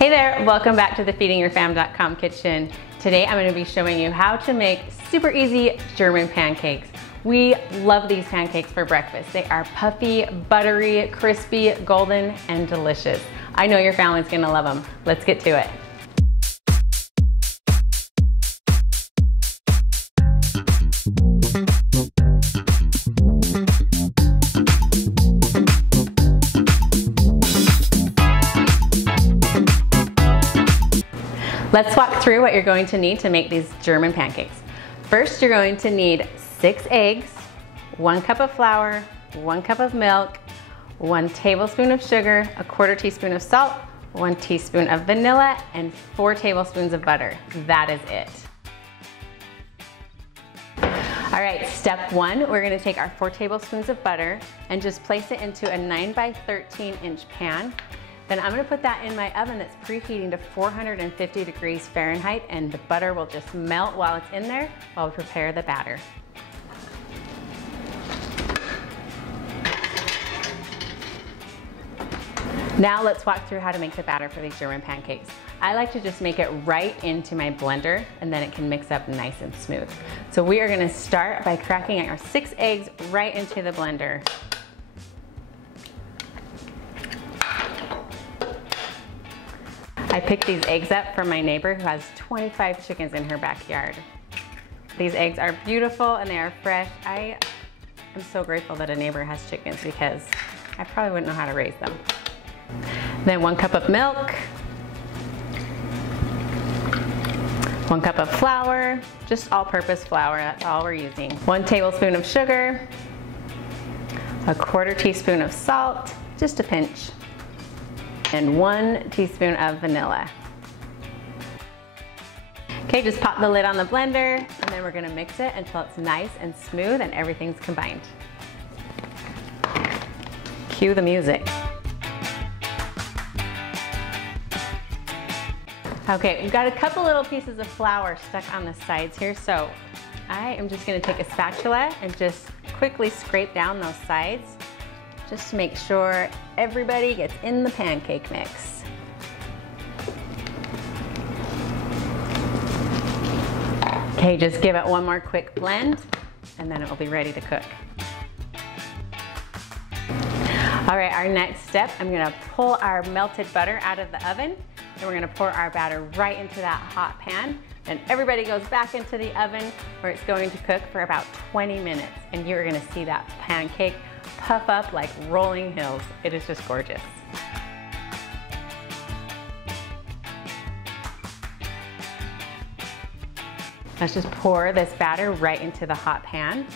Hey there, welcome back to the feedingyourfam.com kitchen. Today I'm going to be showing you how to make super easy German pancakes. We love these pancakes for breakfast. They are puffy, buttery, crispy, golden, and delicious. I know your family's going to love them. Let's get to it. Let's walk through what you're going to need to make these German pancakes. First, you're going to need 6 eggs, 1 cup of flour, 1 cup of milk, 1 tablespoon of sugar, 1/4 teaspoon of salt, 1 teaspoon of vanilla, and 4 tablespoons of butter. That is it. All right, step 1, we're gonna take our 4 tablespoons of butter and just place it into a 9 by 13 inch pan. Then I'm gonna put that in my oven that's preheating to 450 degrees Fahrenheit, and the butter will just melt while it's in there while we prepare the batter. Now let's walk through how to make the batter for these German pancakes. I like to just make it right into my blender, and then it can mix up nice and smooth. So we are gonna start by cracking our 6 eggs right into the blender. I picked these eggs up from my neighbor who has 25 chickens in her backyard. These eggs are beautiful and they are fresh. I am so grateful that a neighbor has chickens because I probably wouldn't know how to raise them. Then 1 cup of milk, 1 cup of flour, just all-purpose flour, that's all we're using. 1 tablespoon of sugar, 1/4 teaspoon of salt, just a pinch, and 1 teaspoon of vanilla. Okay, just pop the lid on the blender, and then we're gonna mix it until it's nice and smooth and everything's combined. Cue the music. Okay, we've got a couple little pieces of flour stuck on the sides here, so I am just gonna take a spatula and just quickly scrape down those sides, just to make sure everybody gets in the pancake mix. Okay, just give it one more quick blend, and then it will be ready to cook. All right, our next step, I'm gonna pull our melted butter out of the oven, and we're gonna pour our batter right into that hot pan. And everybody goes back into the oven where it's going to cook for about 20 minutes. And you're gonna see that pancake puff up like rolling hills. It is just gorgeous. Let's just pour this batter right into the hot pan.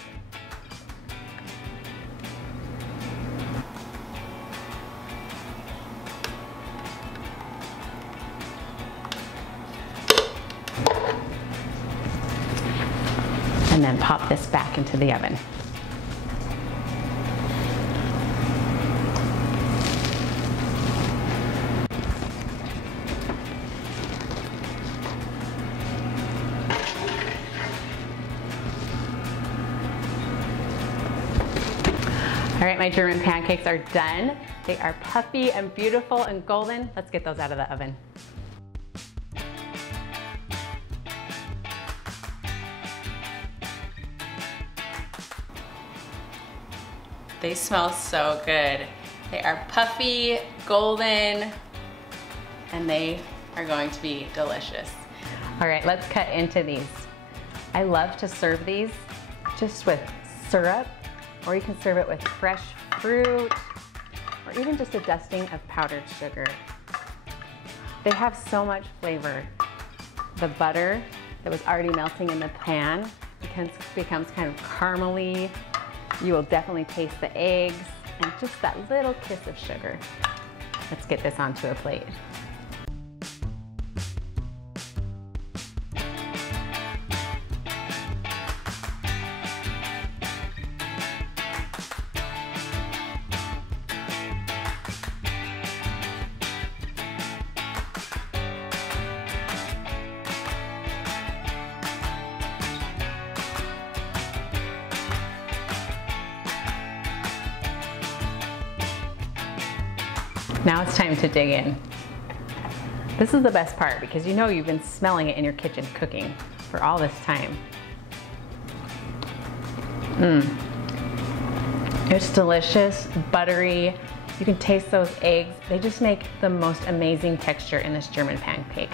And then pop this back into the oven. All right, my German pancakes are done. They are puffy and beautiful and golden. Let's get those out of the oven. They smell so good. They are puffy, golden, and they are going to be delicious. All right, let's cut into these. I love to serve these just with syrup, or you can serve it with fresh fruit, or even just a dusting of powdered sugar. They have so much flavor. The butter that was already melting in the pan becomes kind of caramely. You will definitely taste the eggs and just that little kiss of sugar. Let's get this onto a plate. Now it's time to dig in. This is the best part because you know you've been smelling it in your kitchen cooking for all this time. It's delicious, buttery. You can taste those eggs. They just make the most amazing texture in this German pancake.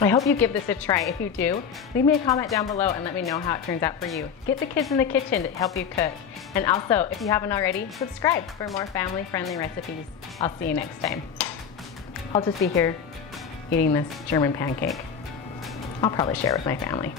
I hope you give this a try. If you do, leave me a comment down below and let me know how it turns out for you. Get the kids in the kitchen to help you cook. And also, if you haven't already, subscribe for more family-friendly recipes. I'll see you next time. I'll just be here eating this German pancake. I'll probably share with my family.